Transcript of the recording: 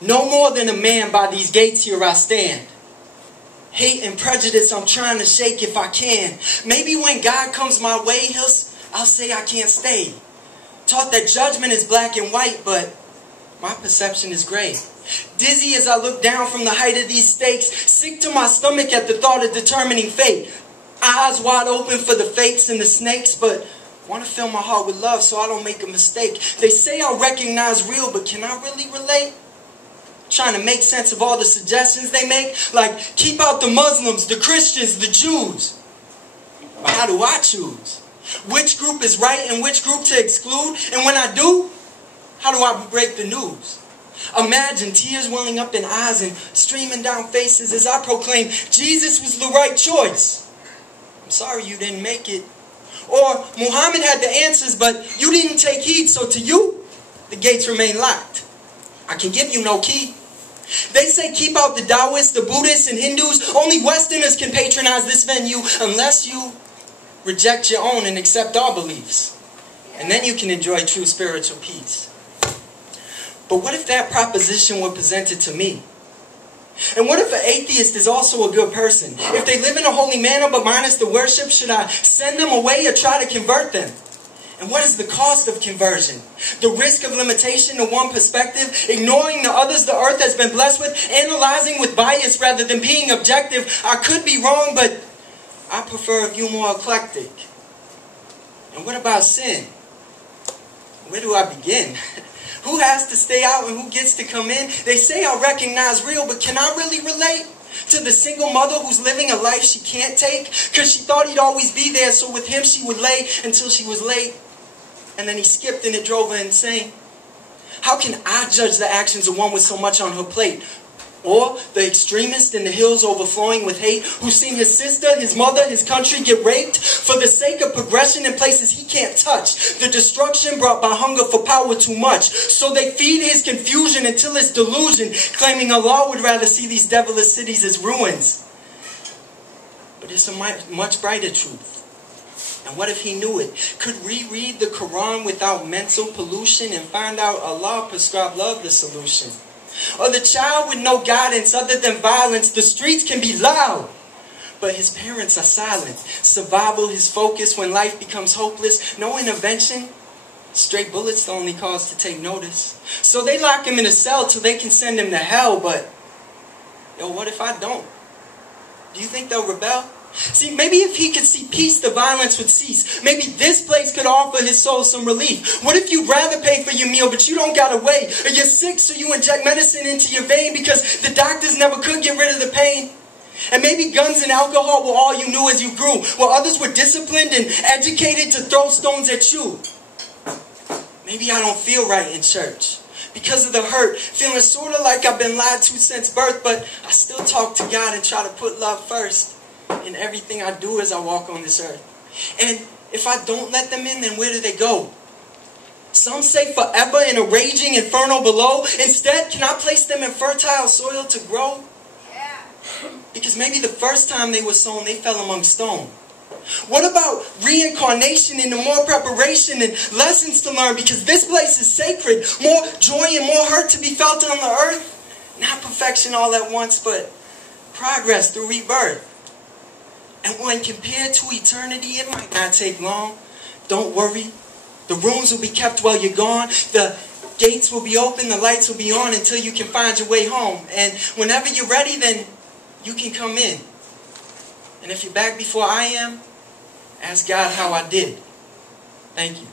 No more than a man by these gates here I stand. Hate and prejudice I'm trying to shake if I can. Maybe when God comes my way, I'll say I can't stay. Taught that judgment is black and white, but my perception is gray. Dizzy as I look down from the height of these stakes, sick to my stomach at the thought of determining fate. Eyes wide open for the fates and the snakes, but want to fill my heart with love so I don't make a mistake. They say I'll recognize real, but can I really relate? Trying to make sense of all the suggestions they make, like keep out the Muslims, the Christians, the Jews. But how do I choose? Which group is right and which group to exclude? And when I do, how do I break the news? Imagine tears welling up in eyes and streaming down faces as I proclaim Jesus was the right choice. I'm sorry you didn't make it. Or Muhammad had the answers, but you didn't take heed, so to you, the gates remain locked. I can give you no key. They say keep out the Taoists, the Buddhists, and Hindus. Only Westerners can patronize this venue unless you reject your own and accept our beliefs. And then you can enjoy true spiritual peace. But what if that proposition were presented to me? And what if an atheist is also a good person? If they live in a holy manner but minus the worship, should I send them away or try to convert them? And what is the cost of conversion? The risk of limitation to one perspective, ignoring the others the earth has been blessed with, analyzing with bias rather than being objective. I could be wrong, but I prefer a view more eclectic. And what about sin? Where do I begin? Who has to stay out and who gets to come in? They say I'll recognize real, but can I really relate to the single mother who's living a life she can't take? Because she thought he'd always be there, so with him she would lay until she was late. And then he skipped and it drove her insane. How can I judge the actions of one with so much on her plate? Or the extremist in the hills overflowing with hate, who's seen his sister, his mother, his country get raped for the sake of progression in places he can't touch. The destruction brought by hunger for power too much. So they feed his confusion until it's delusion, claiming Allah would rather see these devilish cities as ruins. But it's a much brighter truth. And what if he knew it? Could reread the Quran without mental pollution and find out Allah prescribed love the solution? Or the child with no guidance other than violence, the streets can be loud, but his parents are silent. Survival, his focus when life becomes hopeless. No intervention, straight bullets the only cause to take notice. So they lock him in a cell till they can send him to hell, but yo, what if I don't? Do you think they'll rebel? See, maybe if he could see peace, the violence would cease. Maybe this place could offer his soul some relief. What if you'd rather pay for your meal, but you don't gotta wait? Or you're sick, so you inject medicine into your vein because the doctors never could get rid of the pain? And maybe guns and alcohol were all you knew as you grew, while others were disciplined and educated to throw stones at you. Maybe I don't feel right in church because of the hurt, feeling sort of like I've been lied to since birth, but I still talk to God and try to put love first in everything I do as I walk on this earth. And if I don't let them in, then where do they go? Some say forever in a raging inferno below. Instead, can I place them in fertile soil to grow? Yeah. Because maybe the first time they were sown, they fell among stone. What about reincarnation into more preparation and lessons to learn? Because this place is sacred. More joy and more hurt to be felt on the earth. Not perfection all at once, but progress through rebirth. And when compared to eternity, it might not take long. Don't worry. The rooms will be kept while you're gone. The gates will be open. The lights will be on until you can find your way home. And whenever you're ready, then you can come in. And if you're back before I am, ask God how I did. Thank you.